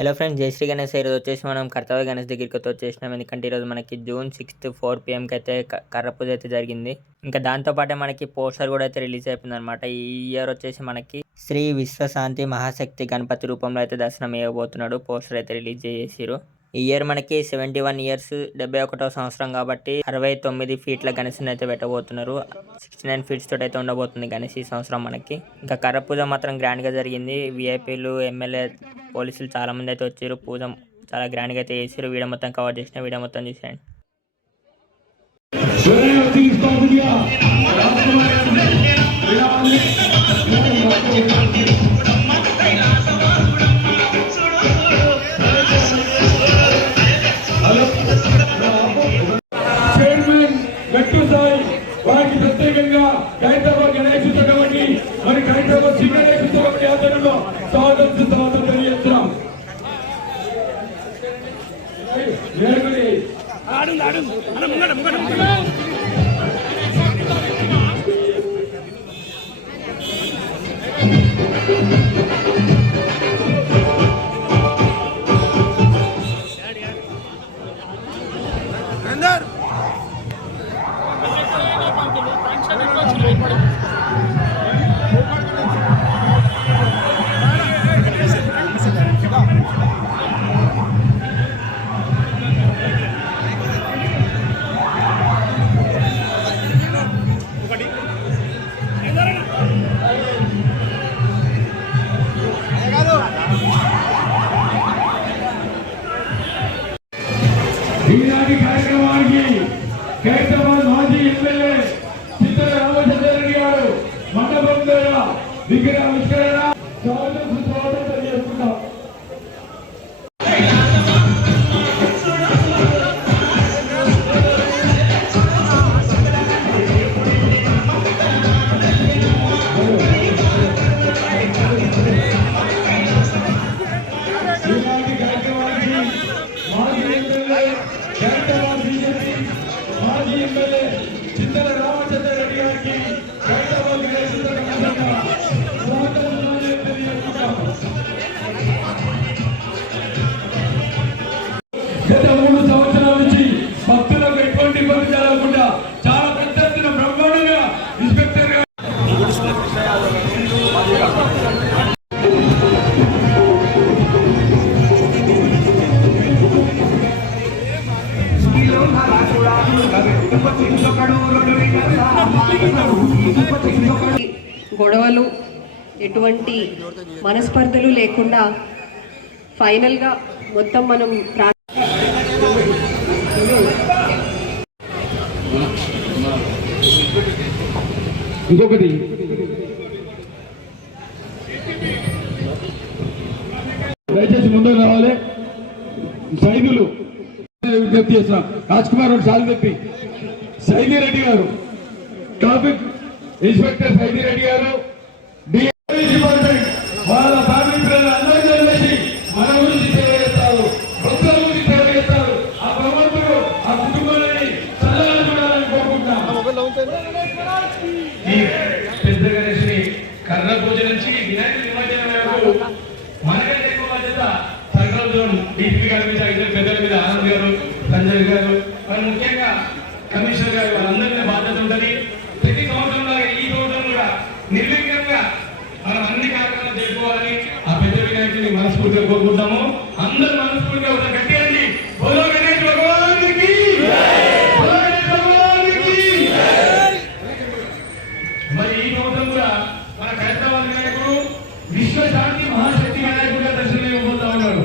Hello friends, జై శ్రీ గణేష్. ఈరోజు వచ్చేసి మనం కర్తవ్య గణేష్ దగ్గరికి అయితే వచ్చేసినాం. ఎందుకంటే ఈరోజు మనకి June 6th 4 PM అయితే కర్ర పూజ అయితే జరిగింది. ఇంకా దాంతోపాటే మనకి పోస్టర్ కూడా అయితే రిలీజ్ అయిపోయింది అనమాట. ఈ ఇయర్ వచ్చేసి మనకి శ్రీ విశ్వశాంతి మహాశక్తి గణపతి రూపంలో అయితే దర్శనం ఇవ్వబోతున్నాడు. పోస్టర్ అయితే రిలీజ్ చేసిరు. ఈ ఇయర్ మనకి 71 years 71వ సంవత్సరం కాబట్టి 69 feet గణేష్ని అయితే పెట్టబోతున్నారు. 69 feet తోటి అయితే ఉండబోతుంది గణేష్ ఈ సంవత్సరం మనకి. ఇంకా కర్ర పూజ మాత్రం గ్రాండ్ గా జరిగింది. విఐపీలు, ఎమ్మెల్యే, పోలీసులు చాలా మంది అయితే వచ్చారు. పూజ చాలా గ్రాండ్ గా అయితే చేసారు. వీడియో మొత్తం కవర్ చేసిన వీడియో మొత్తం చూసేయండి. వారికి ప్రత్యేకంగా హైదరాబాద్ గణేష్ కాబట్టి మరి హైదరాబాద్ శ్రీ గణేష్ కాబట్టి ఆధ్వర్యంలో స్వాగతం తెలియజేస్తున్నాం. ఈనాటి కార్యక్రమానికి హైదరాబాద్ మాజీ ఎమ్మెల్యే చిత్తల రామచంద్రారెడ్డి గారు మండపం ద్వారా విగ్రహావిష్కరణ స్వాగతం తెలియజేస్తున్నాం. గత 3 సంవత్సరాల నుంచి భక్తులకు ఎటువంటి ఇబ్బంది జరగకుండా చాలా పెద్ద ఎత్తున బ్రహ్మాండంగా ఇన్స్పెక్టర్ గొడవలు ఎటువంటి మనస్పర్ధలు లేకుండా ఫైనల్గా మొత్తం మనం ఇంకొకటి దయచేసి ముందుకు రావాలి. సైదులు విజ్ఞప్తి చేస్తున్నాం. రాజ్ కుమార్ రెడ్డి సాగు చెప్పి సైదీ రెడ్డి గారు, ట్రాఫిక్ ఇన్స్పెక్టర్ సైదీ రెడ్డి గారు, డిపార్ట్మెంట్ వాళ్ళ ఫ్యామిలీ పిల్లలు అందరూ కలిసి మన గురించి తెలియజేస్తారు, భక్తుల గురించి తెలియజేస్తారు. ఆ భగవంతుడు ఆ కుటుంబాన్ని చల్లగా చూడాలని కోరుకుంటున్నాం. ఈ పెద్ద గణేష్ని కర్ర పూజ నుంచి వినాయక నిమజ్జనం వరకు మనకంటే ఎక్కువ బాధ్యత సర్కల్ డీపీ గారి మీద, ఇద్దరు పెద్దల మీద, ఆనంద్ గారు, సంజయ్ గారు, మరి ముఖ్యంగా కమిషనర్ గారు, వాళ్ళందరినీ బాధ్యత ఉంటుంది. ప్రతి సంవత్సరంలో ఈ సంవత్సరం కూడా నిర్విఘ్నంగా మనం అన్ని కార్యక్రమాలు చేసుకోవాలని ఆ పెద్ద వినాయకుడిని మనస్ఫూర్తిగా కోరుకుంటాము. అందరూ మనస్ఫూర్తిగా ఒక గట్టియండి. బోలో గణేష్ భగవానికి, మరి ఈ సంవత్సరం కూడా మన హైదరాబాద్ వినాయకుడు విశ్వశాంతి మహాశక్తి వినాయకుడిగా దర్శనం ఇవ్వబోతా ఉన్నారు.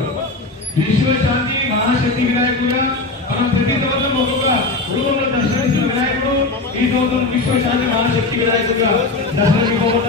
విశ్వశాంతి మహాశక్తి వినాయకుడిగా మనం ప్రతి సంవత్సరం ఒక్కొక్క రూపంలో దర్శనమిస్తున్న వినాయకుడు ఈ సంవత్సరం విశ్వశాంతి మహాశక్తి వినాయకుడిగా దర్శనం ఇవ్వబోతున్నారు.